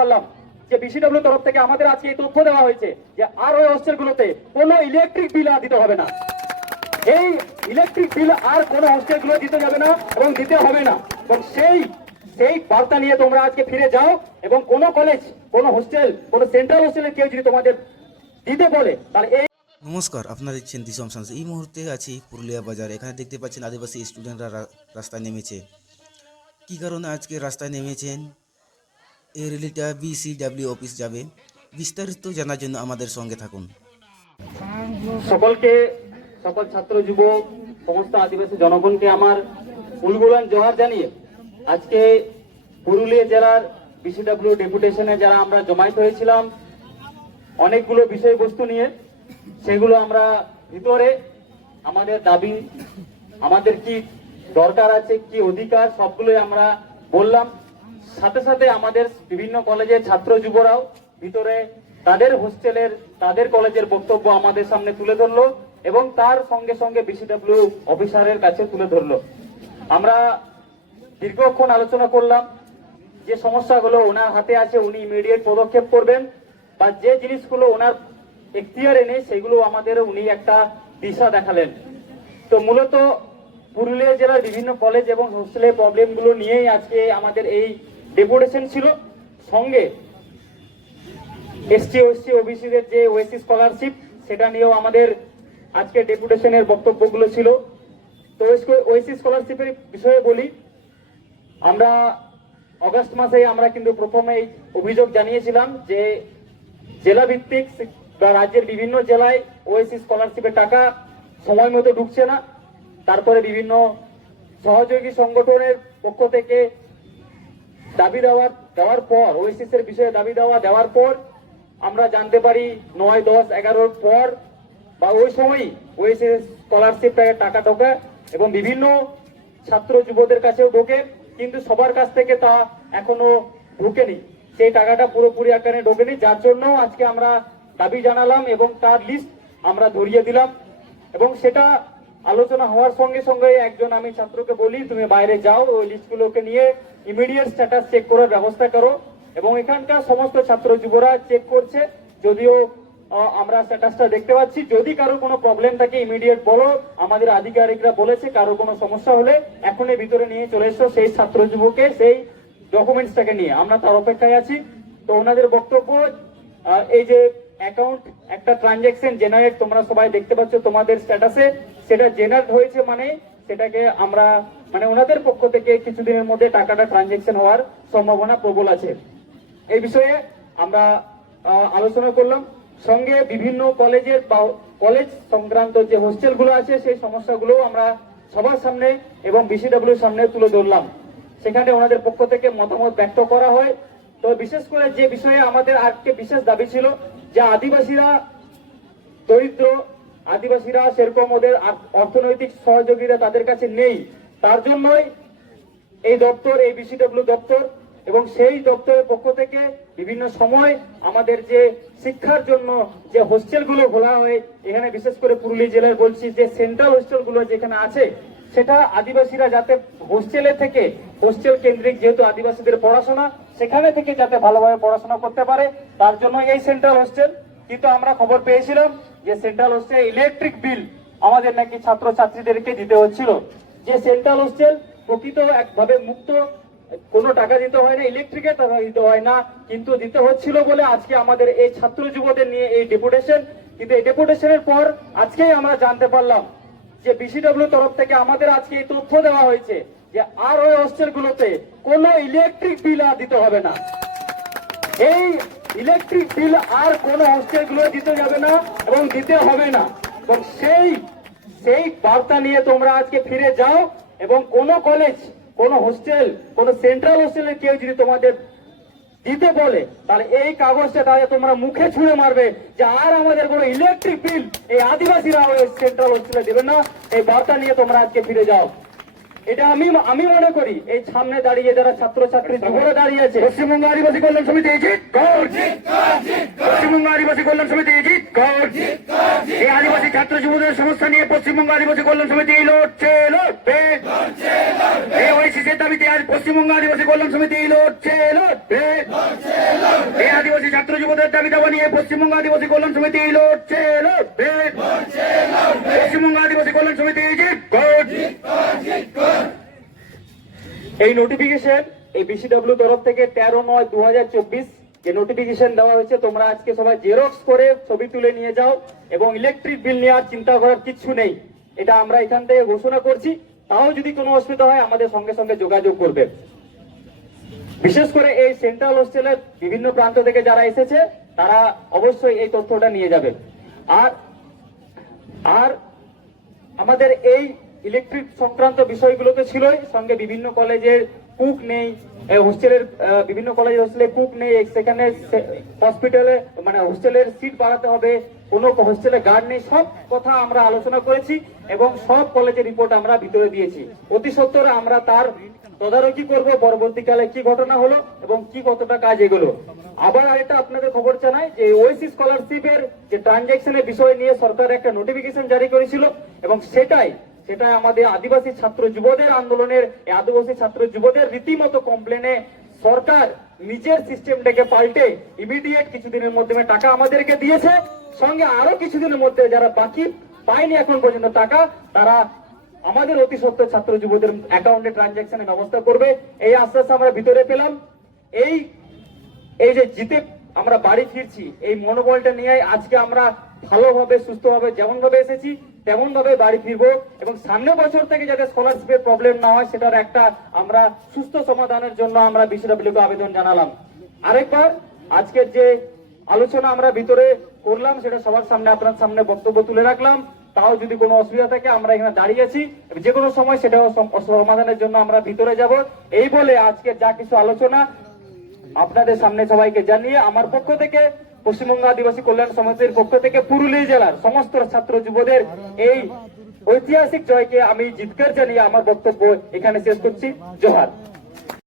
পারলাম যে বিসিডব্লিউ তরফ থেকে আমাদের আজকে এই তথ্য দেওয়া হয়েছে যে আর ওই হোস্টেলগুলোতে কোনো ইলেকট্রিক বিল আর দিতে হবে না। এই ইলেকট্রিক বিল আর কোনো হোস্টেলগুলো দিতে যাবে না এবং দিতে হবে না। এবং সেই বার্তা নিয়ে তোমরা আজকে ফিরে যাও এবং কোনো কলেজ, কোনো হোস্টেল, কোনো সেন্ট্রাল হোস্টেলের কেউ যদি তোমাদের দিতে বলে তাহলে এই। নমস্কার, আপনারা দেখছেন দিশম সানস। এই মুহূর্তে আছি পুরুলিয়া বাজার। এখানে দেখতে পাচ্ছেন আদিবাসী স্টুডেন্টরা রাস্তায় নেমেছে। কী কারণে আজকে রাস্তায় নেমেছেন, এই রিলেটা বিসিডব্লিউ অফিস যাবে। বিস্তারিত জানার জন্য আমাদের সঙ্গে থাকুন। সকল ছাত্র যুব সমস্ত আদিবাসী জনগণকে আমার উলগুলান জোহার জানিয়ে আজকে পুরুলিয়া জেলার বিসিডব্লিউ ডেপুটেশনে যারা আমরা জমায়েত হয়েছিলাম অনেকগুলো বিষয়বস্তু নিয়ে, সেগুলো আমরা ভিতরে আমাদের দাবি, আমাদের কি দরকার আছে, কি অধিকার, সবগুলোই আমরা বললাম। সাথে সাথে আমাদের বিভিন্ন কলেজের ছাত্র যুবরাও ভিতরে তাদের হোস্টেলের, তাদের কলেজের বক্তব্য আমাদের সামনে তুলে ধরলো এবং তার সঙ্গে সঙ্গে বিসিডব্লিউ অফিসারের কাছে তুলে ধরলো। আমরা দীর্ঘক্ষণ আলোচনা করলাম। যে সমস্যাগুলো ওনার হাতে আছে উনি ইমিডিয়েট পদক্ষেপ করবেন, বা যে জিনিসগুলো ওনার এখতিয়ারে নেই সেগুলো আমাদের উনি একটা দিশা দেখালেন। তো মূলত পুরুলিয়া জেলার বিভিন্ন কলেজ এবং হোস্টেলের প্রবলেমগুলো নিয়েই আজকে আমাদের এই ডেপুটেশন ছিল। সঙ্গে এসটি ওবিসিদের যে ওএসসি স্কলারশিপ, সেটা নিয়েও আমাদের আজকে ডেপুটেশনের বক্তব্যগুলো ছিল। তো ওএসসি স্কলারশিপের বিষয়ে বলি, আমরা অগস্ট মাসে আমরা কিন্তু প্রথমে এই অভিযোগ জানিয়েছিলাম যে জেলা ভিত্তিক বা রাজ্যের বিভিন্ন জেলায় ওএসসি স্কলারশিপের টাকা সময় মতো ঢুকছে না। তারপরে বিভিন্ন সহযোগী সংগঠনের পক্ষ থেকে দাবি দেওয়ার পর, ওএসসি এর বিষয়ে দাবি দেওয়ার পর আমরা জানতে পারি 9, 10, 11 পর বা ওই সময়ই ওএসসি স্কলারশিপ টাকা ঢোকে এবং বিভিন্ন ছাত্র যুবদের কাছেও ঢোকে, কিন্তু সবার কাছ থেকে তা এখনো ঢোকেনি। সেই টাকাটা পুরোপুরি আকারে ঢোকেনি, যার জন্য আজকে আমরা দাবি জানালাম এবং তার লিস্ট আমরা ধরিয়ে দিলাম। এবং সেটা আলোচনা হওয়ার সঙ্গে সঙ্গে একজন আমি ছাত্রকে বলি, তুমি বাইরে যাও, ওই লিস্টগুলোকে নিয়ে ইমিডিয়েট স্ট্যাটাস চেক করার ব্যবস্থা করো। এবং এখানকার সমস্ত ছাত্র যুবরা চেক করছে, যদিও আমরা স্ট্যাটাসটা দেখতে পাচ্ছি। যদি কারো কোনো প্রবলেম থাকে ইমিডিয়েট বলো, আমাদের আধিকারিকরা বলেছে কারো কোনো সমস্যা হলে এখনই ভিতরে নিয়ে চলে এসো সেই ছাত্র যুবকে, সেই ডকুমেন্টসটাকে নিয়ে আমরা তার অপেক্ষায় আছি। তো ওনাদের বক্তব্য, এই যে অ্যাকাউন্ট একটা ট্রানজাকশন জেনারেট তোমরা সবাই দেখতে পাচ্ছ তোমাদের স্ট্যাটাসে, সেটা জেনারেট হয়েছে মানে সেটাকে আমরা ওনাদের পক্ষ থেকে কিছুদিনের মধ্যে টাকাটা ট্রানজাকশন হওয়ার সম্ভাবনা প্রবল আছে। এই বিষয়ে আমরা আলোচনা করলাম। সঙ্গে বিভিন্ন কলেজের বা কলেজ সংক্রান্ত যে হোস্টেলগুলো আছে সেই সমস্যাগুলো আমরা সবার সামনে এবং বিসিডব্লিউর সামনে তুলে ধরলাম। সেখানে ওনাদের পক্ষ থেকে মতামত ব্যক্ত করা হয়। তো বিশেষ করে যে বিষয়ে আমাদের আজকে বিশেষ দাবি ছিল যে আদিবাসীরা দরিদ্র, আদিবাসীরা সেরকম ওদের অর্থনৈতিক সহযোগিতা তাদের কাছে নেই, তার জন্যই এই দপ্তর, এই বিসিডব্লিউ দপ্তর এবং সেই দপ্তরের পক্ষ থেকে বিভিন্ন সময় আমাদের যে শিক্ষার জন্য যে হোস্টেলগুলো খোলা হয়, এখানে বিশেষ করে পুরুলিয়া জেলায় বলছি যে সেন্ট্রাল হোস্টেলগুলো যেখানে আছে, সেটা আদিবাসীরা যাতে হোস্টেলে থেকে, হোস্টেল কেন্দ্রিক যেহেতু আদিবাসীদের পড়াশোনা, সেখানে থেকে যাতে ভালোভাবে পড়াশোনা করতে পারে, তার জন্য এই সেন্ট্রাল হোস্টেল। কিন্তু আমরা খবর পেয়েছিলাম যে সেন্ট্রাল হোস্টেল ইলেকট্রিক বিল আমাদের নাকি ছাত্রছাত্রীদেরকে দিতে হচ্ছিল। যে সেন্ট্রাল হোস্টেল প্রকৃত একভাবে মুক্ত, কোনো টাকা দিতে হয় না, ইলেকট্রিকের টাকা দিতে হয় না, কিন্তু দিতে হচ্ছিল বলে আজকে আমাদের এই ছাত্র যুবদের নিয়ে এই ডেপুটেশন। কিন্তু এই ডেপুটেশনের পর আজকেই আমরা জানতে পারলাম যে বিসিডব্লিউ তরফ থেকে আমাদের আজকে এই তথ্য দেওয়া হয়েছে যে আর ওই হোস্টেলগুলোতে কোনো ইলেকট্রিক বিল আর দিতে হবে না। এই ইলেকট্রিক বিল আর কোনো হোস্টেলগুলো দিতে যাবে না এবং দিতে হবে না। এবং সেই বার্তা নিয়ে তোমরা আজকে ফিরে যাও এবং কোনো কলেজ, কোনো হোস্টেল, কোনো সেন্ট্রাল হোস্টেলের কেউ যদি তোমাদের দিতে বলে তাহলে এই কাগজটা তাহলে তোমরা মুখে ছুঁড়ে মারবে যে আর আমাদের কোনো ইলেকট্রিক বিল এই আদিবাসীরা ওই সেন্ট্রাল হোস্টেলে দেবে না। এই বার্তা নিয়ে তোমরা আজকে ফিরে যাও। এটা আমি মনে করি এই সামনে দাঁড়িয়ে যারা ছাত্রছাত্রী যুবরা দাঁড়িয়ে আছে, পশ্চিমবঙ্গ আদিবাসী কল্যাণ সমিতি, পশ্চিমবঙ্গ আদিবাসী কল্যাণ সমিতি, এই আদিবাসী ছাত্র যুবদের সমস্যা নিয়ে পশ্চিমবঙ্গ আদিবাসী কল্যাণ সমিতি লড়ছে, লড়বে। এই ওআইসিসির দাবিতে আজ পশ্চিমবঙ্গ আদিবাসী কল্যাণ সমিতি লড়ছে, লড়বে। আদিবাসী ছাত্র যুবদের দাবি দাবা নিয়ে পশ্চিমবঙ্গ আদিবাসী কল্যাণ সমিতি লড়ছে লড়বে পশ্চিমবঙ্গ আদিবাসী কল্যাণ সমিতি এই নোটিফিকেশন এই বিসিডব্লিউ তরফ থেকে 13/9/2024 যে নোটিফিকেশন দেওয়া হয়েছে, তোমরা আজকে সবাই জেরক্স করে ছবি তুলে নিয়ে যাও এবং ইলেকট্রিক বিল নিয়ে আর চিন্তা করার কিচ্ছু নেই। এটা আমরা এখান থেকে ঘোষণা করছি। তাও যদি কোনো অসুবিধা হয় আমাদের সঙ্গে সঙ্গে যোগাযোগ করবে। বিশেষ করে এই সেন্ট্রাল হোস্টেলের বিভিন্ন প্রান্ত থেকে যারা এসেছে তারা অবশ্যই এই তথ্যটা নিয়ে যাবে। আর আর আমাদের এই ইলেকট্রিক সংক্রান্ত বিষয়গুলো তো ছিলই, সঙ্গে বিভিন্ন কলেজের কুক নেই, হোস্টেলের বিভিন্ন কলেজের হোস্টেলে কুক নেই, সেখানে হসপিটালে মানে হোস্টেলের সিট বাড়াতে হবে, কোনো হোস্টেলে গার্ড নেই, সব কথা আমরা আলোচনা করেছি এবং সব কলেজের রিপোর্ট আমরা ভিতরে দিয়েছি। অতি সত্বর আমরা তার তদারকি করব পরবর্তীকালে কি ঘটনা হলো এবং কি কতটা কাজ এগুলো। আবার আরেকটা আপনাদের খবর জানাই যে ওএসসি স্কলারশিপের যে ট্রানজাকশনের বিষয় নিয়ে সরকার একটা নোটিফিকেশন জারি করেছিল এবং সেটাই আমাদের আদিবাসী ছাত্র যুবদের আন্দোলনের আদিবাসী ছাত্র যুবদের রীতিমতো কমপ্লেনে সরকার নিজের সিস্টেমটাকে পাল্টে ইমিডিয়েট কিছুদিনের মধ্যে টাকা আমাদেরকে দিয়েছে, সঙ্গে আরো কিছুদিনের মধ্যে যারা বাকি পায়নি এখন পর্যন্ত টাকা তারা আমাদের অতি সত্ত্বর ছাত্র যুবদের অ্যাকাউন্টে ট্রানজাকশনের ব্যবস্থা করবে। এই আশ্বাস আমরা ভিতরে পেলাম। এই যে জিতে আমরা বাড়ি ফিরছি এই মনোবলটা নিয়ে আজকে আমরা ভালোভাবে সুস্থভাবে যেমন ভাবে এসেছি তেমন ভাবে বাড়ি ফিরবো এবং সামনের বছর থেকে যাতে স্কলারশিপের প্রবলেম না হয় সেটার একটা আমরা সুস্থ সমাধানের জন্য আমরা বিসিডব্লিউ কে আবেদন জানালাম। আরেকবার আজকের যে আলোচনা আমরা ভিতরে করলাম সেটা সবার সামনে আপনার সামনে বক্তব্য তুলে রাখলাম। তাও যদি কোনো অসুবিধা থাকে আমরা এখানে দাঁড়িয়ে আছি, যে কোনো সময় সেটাও সমাধানের জন্য আমরা ভিতরে যাব। এই বলে আজকে যা কিছু আলোচনা আপনাদের সামনে সবাইকে জানিয়ে আমার পক্ষ থেকে পশ্চিমবঙ্গ আদিবাসী কল্যাণ সমিতির পক্ষ থেকে পুরুলিয়া জেলার সমস্ত ছাত্র যুবদের এই ঐতিহাসিক জয়কে আমি জিতকার জানিয়ে আমার বক্তব্য এখানে শেষ করছি। জোহার।